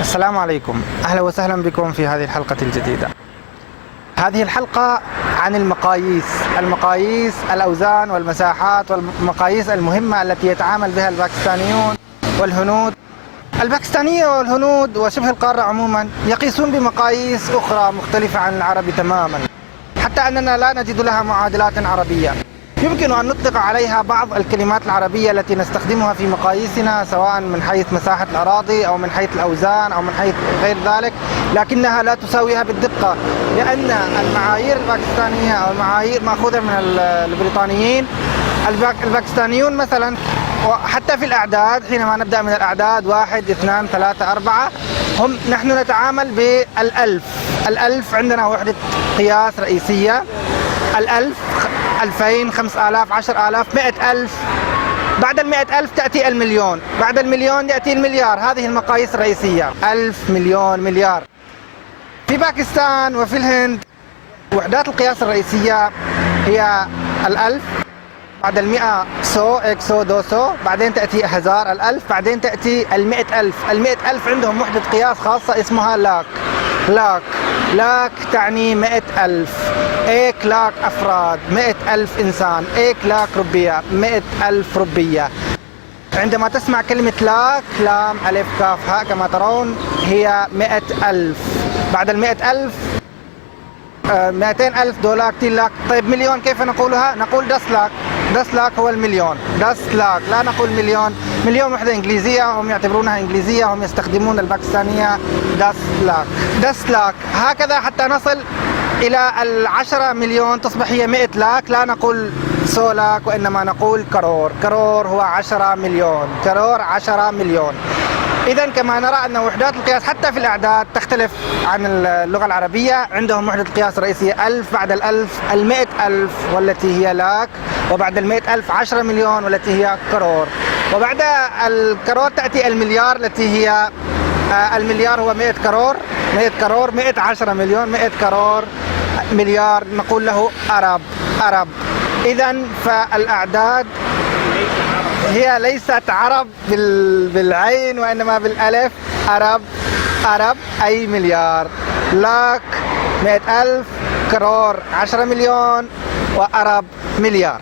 السلام عليكم، أهلا وسهلا بكم في هذه الحلقة الجديدة. هذه الحلقة عن المقاييس الأوزان والمساحات والمقاييس المهمة التي يتعامل بها الباكستانيون والهنود. الباكستانيين والهنود وشبه القارة عموما يقيسون بمقاييس أخرى مختلفة عن العرب تماما، حتى أننا لا نجد لها معادلات عربية. يمكن أن نطلق عليها بعض الكلمات العربية التي نستخدمها في مقاييسنا، سواء من حيث مساحة الأراضي أو من حيث الأوزان أو من حيث غير ذلك، لكنها لا تساويها بالدقة، لأن المعايير الباكستانية أو المعايير مأخوذة من البريطانيين. الباكستانيون مثلا حتى في الأعداد، حينما نبدأ من الأعداد 1 2 3 4 نحن نتعامل بالألف. الألف عندنا وحدة قياس رئيسية، الألف 2000 5000 10000 100000. بعد 100000 تأتي المليون، بعد المليون يأتي المليار. هذه المقاييس الرئيسية، 1000 مليون مليار. في باكستان وفي الهند وحدات القياس الرئيسية هي الألف، بعد 100 سو، إكسو، دوسو، بعدين تأتي هزار، الألف، بعدين تأتي 100000. 100000 عندهم وحدة قياس خاصة اسمها لاك. لاك تعني 100000. 1 لاك أفراد، 100,000 إنسان. 1 لاك ربية، 100,000 ربية. عندما تسمع كلمة لاك، لام ألف كاف هاء كما ترون، هي 100,000. بعد 100,000 200,000 دولار، 2 لاك. طيب مليون كيف نقولها؟ نقول دسلاك. دسلاك هو المليون، دسلاك، لا نقول مليون. مليون وحدة إنجليزية، هم يعتبرونها إنجليزية، هم يستخدمون الباكستانية دسلاك. هكذا حتى نصل إلى 10 مليون تصبح هي 100 لاك، لا نقول سولاك وإنما نقول كرور. كرور هو 10 مليون، كرور 10 مليون. إذا كما نرى أن وحدات القياس حتى في الأعداد تختلف عن اللغة العربية. عندهم وحدة القياس الرئيسية 1000، بعد 1000 100,000 والتي هي لاك، وبعد 100,000 10 مليون والتي هي كرور، وبعد الكرور تأتي المليار التي هي المليار هو 100 كرور. 100 كرور، 110 مليون، 100 كرور، مليار، نقول له أرب. إذا فالأعداد هي ليست عرب بالعين وإنما بالألف. أرب أي مليار، لاك 100,000، كرور 10 مليون، وأرب مليار.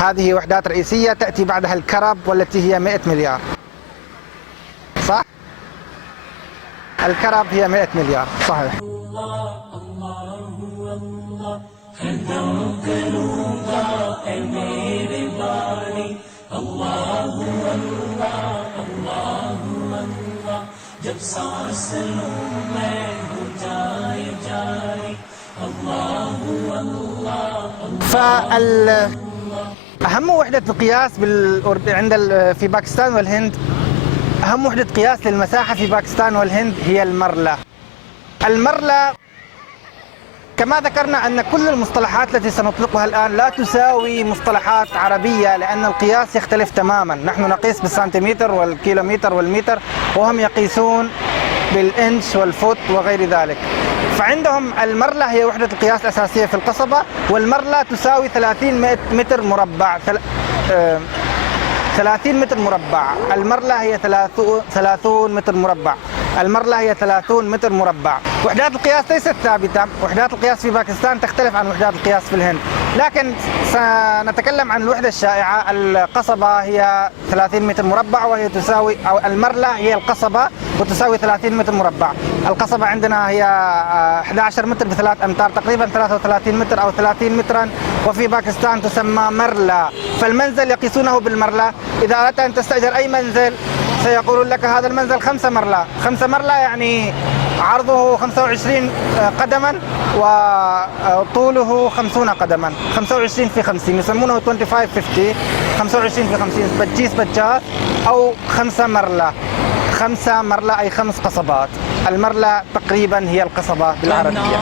هذه وحدات رئيسية. تأتي بعدها الكرب والتي هي 100 مليار، صح؟ الكرب هي 100 مليار، صحيح. जब सांस लूं मैं हो जाए जारी أهم وحدة القياس في باكستان والهند، أهم وحدة قياس للمساحة في باكستان والهند هي المرلة. المرلة كما ذكرنا أن كل المصطلحات التي سنطلقها الآن لا تساوي مصطلحات عربية، لأن القياس يختلف تماما. نحن نقيس بالسنتيمتر والكيلومتر والمتر، وهم يقيسون بالإنش والفوت وغير ذلك. فعندهم المرلة هي وحدة القياس الأساسية في القصبة، والمرلة تساوي 30 متر مربع. 30 متر مربع. المرلة هي 30 متر مربع. المرلة هي 30 متر مربع. وحدات القياس ليست ثابتة. وحدات القياس في باكستان تختلف عن وحدات القياس في الهند، لكن سنتكلم عن الوحدة الشائعة. القصبة هي 30 متر مربع، وهي تساوي، أو المرلة هي القصبة وتساوي 30 متر مربع. القصبة عندنا هي 11 متر ب3 أمتار، تقريبا 33 متر أو 30 مترا، وفي باكستان تسمى مرلة. فالمنزل يقيسونه بالمرلة. إذا أردت أن تستأجر أي منزل سيقولون لك هذا المنزل 5 مرلة. 5 مرلة يعني عرضه 25 قدما وطوله 50 قدما. 25 في 50 يسمونه 25-50. 25 في 50 بتجيس بتجاس، أو 5 مرلة. 5 مرلة أي 5 قصبات. المرلة تقريبا هي القصبة بالعربية.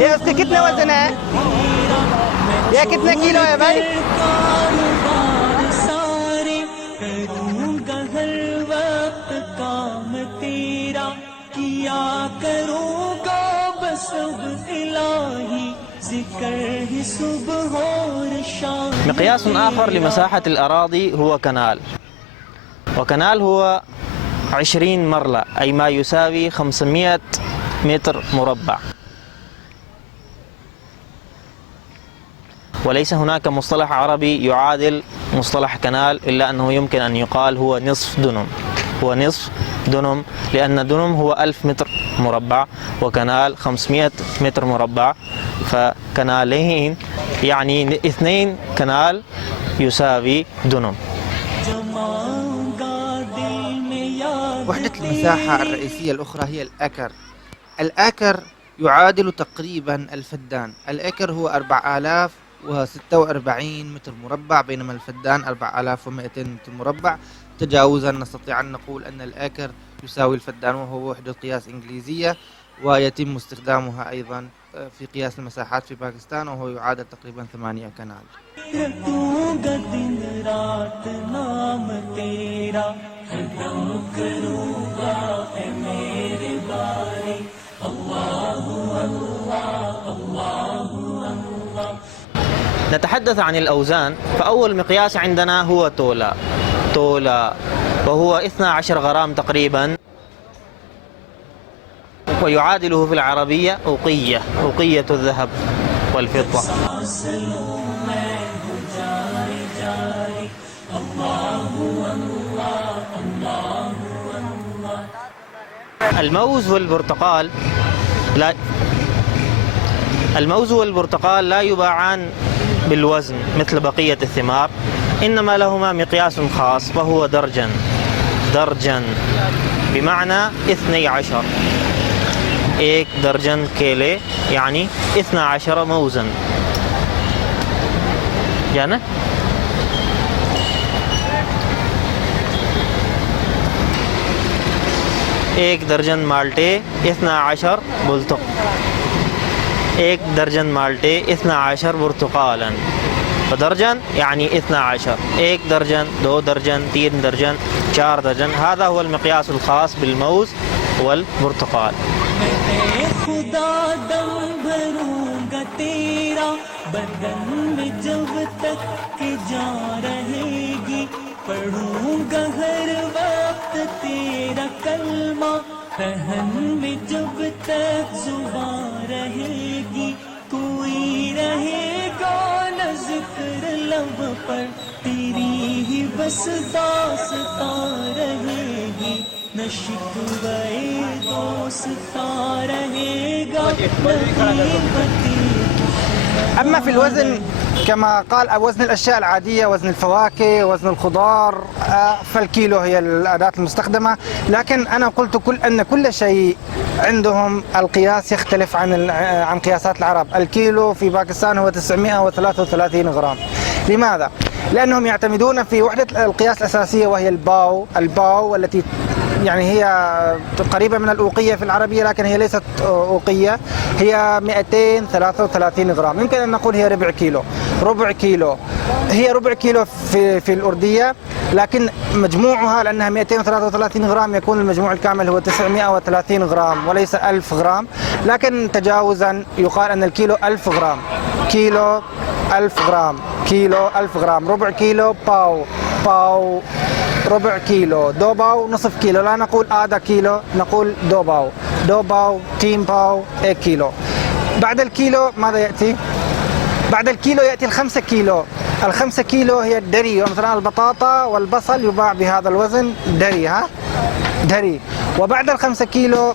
ये उसके कितने वजन है? ये कितने किलो है भाई? مقياس آخر لمساحة الأراضي هو كنال، وكنال هو 20 مرلة، أي ما يساوي 500 متر مربع. وليس هناك مصطلح عربي يعادل مصطلح كنال، إلا أنه يمكن أن يقال هو نصف دنم. هو نصف دنم، لأن دنم هو 1000 متر مربع وكنال 500 متر مربع، فكنالين يعني 2 كنال يساوي دنم. وحدة المساحة الرئيسية الأخرى هي الأكر. الأكر يعادل تقريبا الفدان. الأكر هو 4046 متر مربع، بينما الفدان 4200 متر مربع. تجاوزا نستطيع أن نقول أن الأكر يساوي الفدان، وهو وحدة قياس إنجليزية ويتم استخدامها أيضا في قياس المساحات في باكستان، وهو يعادل تقريبا 8 كنال. نتحدث عن الأوزان، فأول مقياس عندنا هو تولا، وهو 12 غرام تقريبا، ويعادله في العربية أوقية الذهب والفضة. الموز والبرتقال لا يباعان بالوزن مثل بقية الثمار، إنما لهما مقياس خاص وهو درجن بمعنى 12. 1 درجن كيلو يعني 12 موزا. يعني 1 درجن مالटे 12 بلتق. 1 درجن مالटे 12 برتقالا، فدرجن يعني 12. 1 درجن، 2 درجن، 3 درجن، 4 درجن. هذا هو المقياس الخاص بالموز والبرتقال. पढ़ूंगा हर वक्त तेरा कलमा, रहन में जब तक जुबान रहेगी, कोई रहेगा न जिक्र लब पर, तेरी ही बस दास्ता रहेगी, न शिकवे दोस्ता रहेगा, أما في الوزن كما قال، وزن الأشياء العادية، وزن الفواكه، وزن الخضار، فالكيلو هي الأداة المستخدمة. لكن أنا قلت أن كل شيء عندهم القياس يختلف عن قياسات العرب. الكيلو في باكستان هو 933 غرام. لماذا؟ لأنهم يعتمدون في وحدة القياس الأساسية وهي الباو، والتي يعني هي قريبة من الأوقية في العربية، لكن هي ليست أوقية، هي 233 غرام. يمكن أن نقول هي ربع كيلو. هي ربع كيلو في الأردية، لكن مجموعها لأنها 233 غرام يكون المجموع الكامل هو 930 غرام وليس 1000 غرام. لكن تجاوزا يقال أن الكيلو 1000 غرام. كيلو 1000 غرام، كيلو 1000 غرام. ربع كيلو باو، ربع كيلو. 2 باو نصف كيلو، لا نقول آدا كيلو، نقول 2 باو. 2 باو 3 باو 1 كيلو. بعد الكيلو ماذا يأتي؟ بعد الكيلو يأتي ال5 كيلو. ال5 كيلو هي الدري، ومثلا البطاطا والبصل يباع بهذا الوزن دري. وبعد ال5 كيلو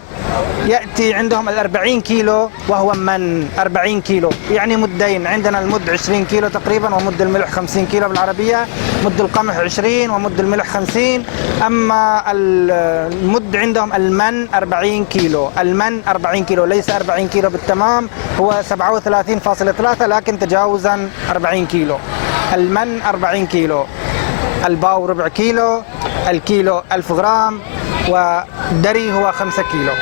يأتي عندهم ال40 كيلو، وهو من 40 كيلو يعني مدين. عندنا المد 20 كيلو تقريبا، ومد الملح 50 كيلو بالعربية، مد القمح 20 ومد الملح 50. أما المد عندهم المن 40 كيلو. المن 40 كيلو، ليس 40 كيلو بالتمام، هو 37.3، لكن تجاوزا 40 كيلو. المن 40 كيلو. الباو ربع كيلو. الكيلو 1000 غرام. ودري هو 5 كيلو.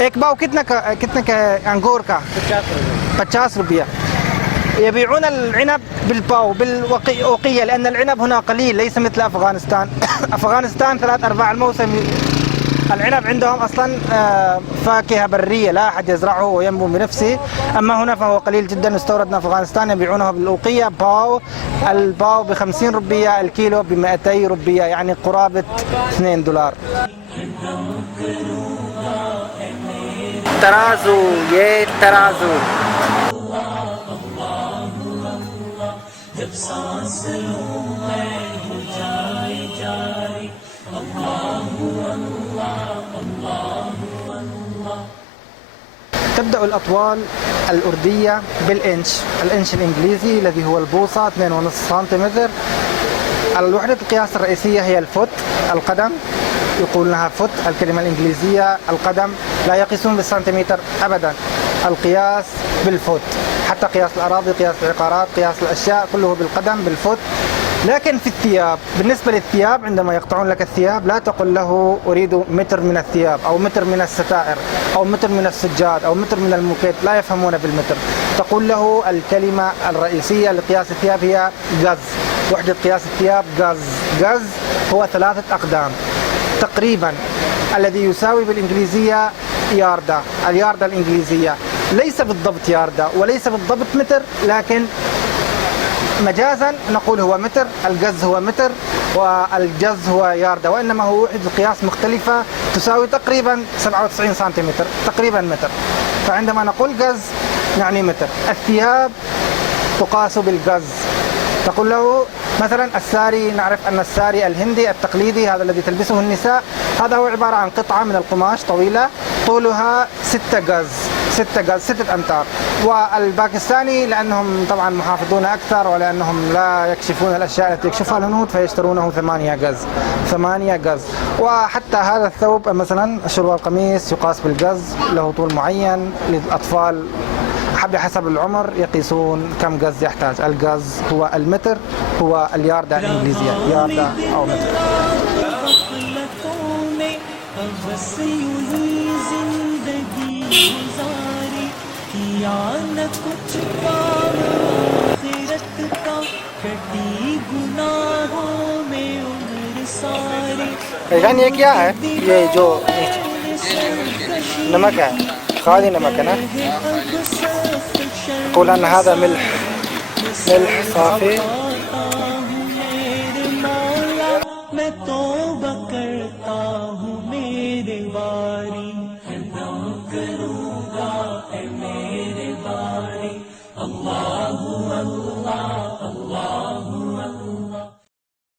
एक باو कितने का अंगूर का 50 रुपया. يبيعون العنب بالباو بالأوقية، لأن العنب هنا قليل، ليس مثل أفغانستان. أفغانستان 3/4 الموسم العنب عندهم أصلا فاكهة برية لا أحد يزرعه وينمو بنفسه، أما هنا فهو قليل جدا يستورد من أفغانستان، يبيعونه بالأوقية باو، الباو ب50 روبية، الكيلو ب200 روبية، يعني قرابة $2. ترازو ये तराजू تبدأ الأطوال الأردية بالإنش، الإنش الإنجليزي الذي هو البوصة 2.5 سنتيمتر. الوحدة القياس الرئيسية هي الفوت، القدم، يقول لها فوت الكلمة الإنجليزية، القدم، لا يقيسون بالسنتيمتر أبدا، القياس بالفوت، حتى قياس الأراضي، قياس العقارات، قياس الأشياء كله بالقدم بالفوت. لكن في الثياب، بالنسبة للثياب عندما يقطعون لك الثياب لا تقل له أريد متر من الثياب أو متر من الستائر أو متر من السجاد أو متر من الموكيت، لا يفهمون بالمتر. تقول له الكلمة الرئيسية لقياس الثياب هي غز، وحدة قياس الثياب غز. غز هو 3 أقدام تقريبا، الذي يساوي بالإنجليزية ياردة. الياردة الإنجليزية ليس بالضبط ياردة وليس بالضبط متر، لكن مجازا نقول هو متر، الجز هو متر والجز هو ياردة، وإنما هو وحدة قياس مختلفة تساوي تقريبا 97 سنتيمتر، تقريبا متر. فعندما نقول جز يعني متر. الثياب تقاس بالجز، تقول له مثلا الساري، نعرف أن الساري الهندي التقليدي هذا الذي تلبسه النساء، هذا هو عبارة عن قطعة من القماش طويلة طولها 6 جز، 6 أمتار. والباكستاني لأنهم طبعا محافظون أكثر ولأنهم لا يكشفون الأشياء التي يكشفها الهنود فيشترونه 8 جز، 8 جز. وحتى هذا الثوب مثلا الشروال القميص يقاس بالجز، له طول معين. للأطفال بحسب العمر يقيسون كم جز يحتاج. الجز هو المتر، هو الياردة الإنجليزية، ياردة أو متر. भाईजान ये क्या है? ये जो नमक है, खाली नमक है ना? يقول أن هذا ملح صافي. मैं तौबा करता हूँ मेरे बारी, दम करूँगा ए मेरे बारी। अल्लाह अल्लाह अल्लाह